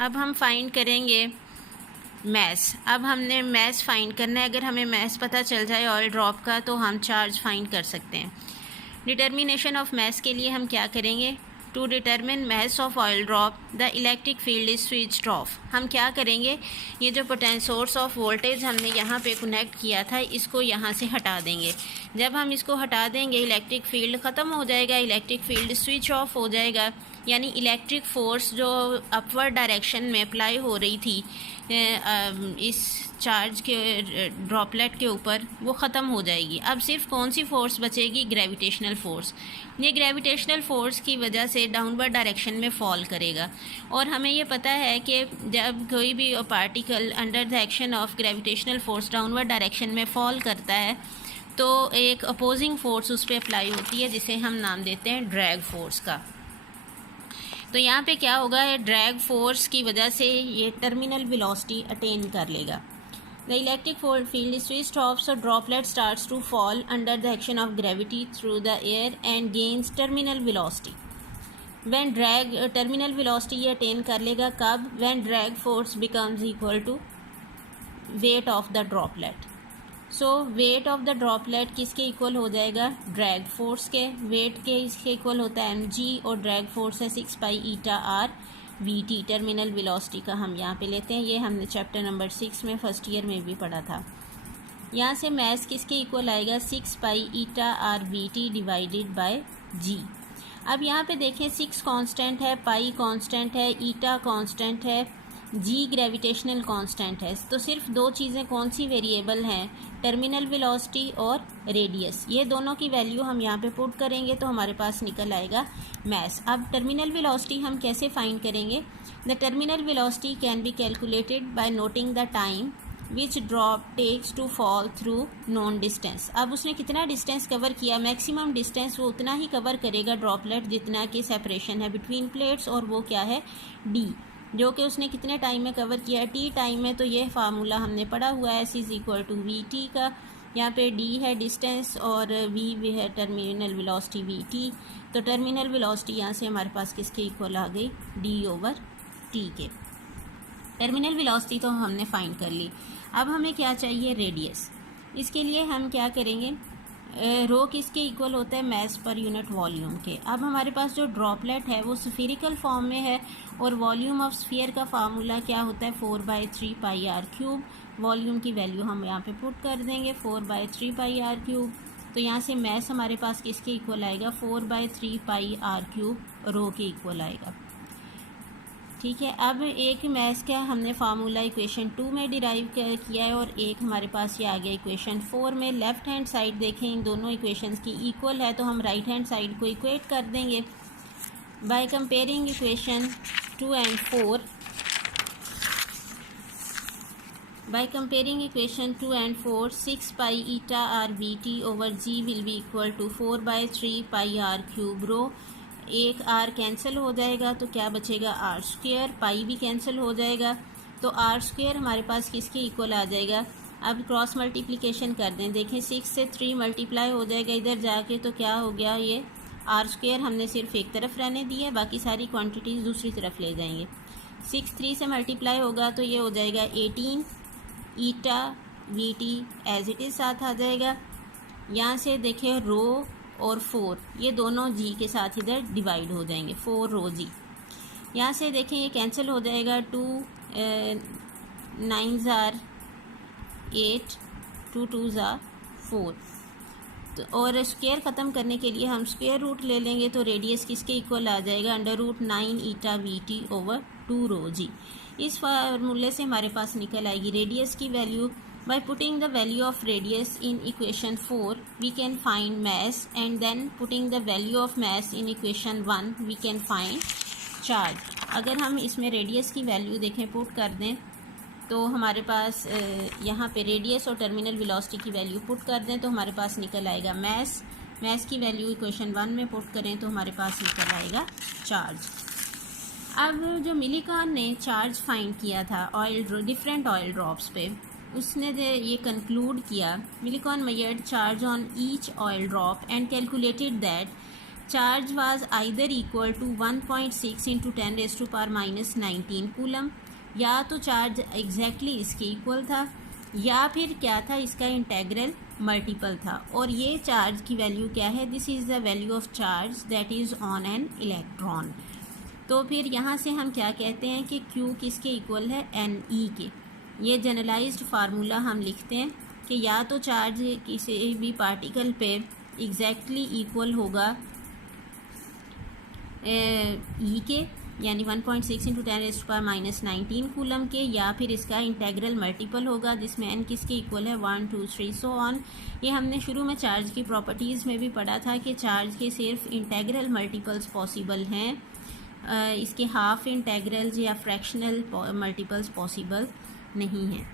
अब हम फाइंड करेंगे मैस। अब हमने मैस फाइंड करना है। अगर हमें मैस पता चल जाए ऑयल ड्रॉप का तो हम चार्ज फाइंड कर सकते हैं। डिटर्मिनेशन ऑफ मैस के लिए हम क्या करेंगे? To determine mass of oil drop the electric field is switched off. हम क्या करेंगे, ये जो सोर्स ऑफ वोल्टेज हमने यहाँ पे कनेक्ट किया था इसको यहाँ से हटा देंगे। जब हम इसको हटा देंगे इलेक्ट्रिक फील्ड ख़त्म हो जाएगा, इलेक्ट्रिक फील्ड स्विच ऑफ हो जाएगा, यानी इलेक्ट्रिक फोर्स जो अपवर्ड डायरेक्शन में अप्लाई हो रही थी इस चार्ज के ड्रॉपलेट के ऊपर वो ख़त्म हो जाएगी। अब सिर्फ कौन सी फ़ोर्स बचेगी? Gravitational force. ये ग्रेविटेशनल फ़ोर्स की वजह से डाउनवर्ड डायरेक्शन में फॉल करेगा। और हमें ये पता है कि जब कोई भी particle under the action of gravitational force downward direction में फॉल करता है तो एक अपोजिंग फ़ोर्स उस पर अप्लाई होती है जिसे हम नाम देते हैं ड्रैग फोर्स का। तो यहाँ पे क्या होगा, ड्रैग फोर्स की वजह से ये टर्मिनल वेलोसिटी अटेन कर लेगा। The electric field is switched off so droplet starts to fall under the action of gravity through the air and gains terminal velocity. When drag terminal velocity ये attain कर लेगा कब? When drag force becomes equal to weight of the droplet. So weight of the droplet किसके equal हो जाएगा? Drag force के। Wait के इसके इक्वल होता है mg और ड्रैग फोर्स है 6 pi eta r v t. Terminal velocity का हम यहाँ पे लेते हैं, ये हमने चैप्टर नंबर 6 में फर्स्ट ईयर में भी पढ़ा था। यहाँ से मैस किसके इक्वल आएगा? 6 pi eta r v t divided by g. अब यहाँ पे देखें 6 कांस्टेंट है, पाई कांस्टेंट है, ईटा कांस्टेंट है, जी ग्रेविटेशनल कांस्टेंट है। तो सिर्फ दो चीज़ें कौन सी वेरिएबल हैं? टर्मिनल वेलोसिटी और रेडियस। ये दोनों की वैल्यू हम यहाँ पे पुट करेंगे तो हमारे पास निकल आएगा मैस। अब टर्मिनल वेलोसिटी हम कैसे फाइंड करेंगे? The terminal velocity can be calculated by noting the time which drop takes to fall through known distance. अब उसने कितना डिस्टेंस कवर किया, मैक्सिमम डिस्टेंस वो उतना ही कवर करेगा ड्रॉपलेट जितना कि सेपरेशन है बिटवीन प्लेट्स, और वो क्या है? डी, जो कि उसने कितने टाइम में कवर किया है? टी टाइम में। तो ये फार्मूला हमने पढ़ा हुआ है, c is equal to v t का। यहाँ पे डी है डिस्टेंस और वी भी है टर्मिनल वेलोसिटी वी टी। तो टर्मिनल वेलोसिटी यहाँ से हमारे पास किसके इक्वल आ गई? डी ओवर टी के। टर्मिनल वेलोसिटी तो हमने फाइंड कर ली। अब हमें क्या चाहिए? रेडियस। इसके लिए हम क्या करेंगे? रो किसके इक्वल होता है? मैस पर यूनिट वॉल्यूम के। अब हमारे पास जो ड्रॉपलेट है वो स्फीरिकल फॉर्म में है और वॉल्यूम ऑफ स्फीयर का फार्मूला क्या होता है? 4/3 पाई आर क्यूब। वॉल्यूम की वैल्यू हम यहाँ पे पुट कर देंगे 4/3 पाई आर क्यूब। तो यहाँ से मैस हमारे पास किसके इक्वल आएगा? 4/3 पाई आर क्यूब रो के इक्वल आएगा। ठीक है। अब एक मैस का हमने फार्मूला इक्वेशन 2 में डिराइव किया है और एक हमारे पास ये आ गया इक्वेशन 4 में। लेफ्ट हैंड साइड देखें इन दोनों इक्वेशंस की इक्वल है तो हम राइट हैंड साइड को इक्वेट कर देंगे by comparing equation 2 and 4। By comparing equation 2 and 4, 6 pi eta r v t over g will be equal to 4/3 pi r cube rho। एक r कैंसिल हो जाएगा तो क्या बचेगा? r square. पाई भी कैंसिल हो जाएगा तो r स्क्वेयर हमारे पास किसके इक्वल आ जाएगा? अब क्रॉस मल्टीप्लिकेशन कर दें, देखें 6 से 3 मल्टीप्लाई हो जाएगा इधर जाके, तो क्या हो गया? ये r स्क्वेयर हमने सिर्फ एक तरफ रहने दी है, बाकी सारी क्वांटिटीज़ दूसरी तरफ ले जाएंगे। 6 3 से मल्टीप्लाई होगा तो ये हो जाएगा 18 eta v t as it is साथ आ जाएगा। यहाँ से देखें रो और 4 ये दोनों जी के साथ इधर डिवाइड हो जाएंगे, 4 रो जी। यहाँ से देखें ये कैंसिल हो जाएगा, 2 9 ज़ार 8, 2 2 ज़ार 4। तो और स्क्वायर ख़त्म करने के लिए हम स्क्वायर रूट ले लेंगे तो रेडियस किसके इक्वल आ जाएगा? √9 ईटा वी टी ओवर 2 रो जी। इस फार्मूले से हमारे पास निकल आएगी रेडियस की value. By putting the value of radius in equation 4, we can find mass, and then putting the value of mass in equation 1, we can find charge। अगर हम इसमें रेडियस की वैल्यू देखें पुट कर दें तो हमारे पास यहाँ पे रेडियस और टर्मिनल वेलोसिटी की वैल्यू पुट कर दें तो हमारे पास निकल आएगा मैस। मैस की वैल्यू इक्वेशन 1 में पुट करें तो हमारे पास निकल आएगा चार्ज। अब जो मिलीकॉन ने चार्ज फाइंड किया था ऑयल डिफरेंट ऑयल ड्रॉप्स पे, उसने ये कंक्लूड किया, Millikan measured charge on each oil drop and calculated that charge was either equal to 1.6 into 10⁻⁻19 coulomb, या तो चार्ज एग्जैक्टली इसके इक्वल था या फिर क्या था, इसका इंटेग्रल मल्टीपल था। और ये चार्ज की वैल्यू क्या है, this is the value of charge that is on an electron. तो फिर यहाँ से हम क्या कहते हैं कि Q किसके इक्वल है, NE के। ये जनरलाइज्ड फार्मूला हम लिखते हैं कि या तो चार्ज किसी भी पार्टिकल पे एग्जैक्टली इक्वल होगा E के, यानी 1.6 इंटू 10⁻⁻19 कूलम के, या फिर इसका इंटेग्रल मल्टीपल होगा जिसमें n किसके इक्वल है, 1 2 3 सो ऑन। ये हमने शुरू में चार्ज की प्रॉपर्टीज़ में भी पढ़ा था कि चार्ज के सिर्फ इंटेग्रल मल्टीपल्स पॉसिबल हैं, इसके हाफ इंटेग्रल्स या फ्रैक्शनल मल्टीपल्स पॉसिबल नहीं हैं।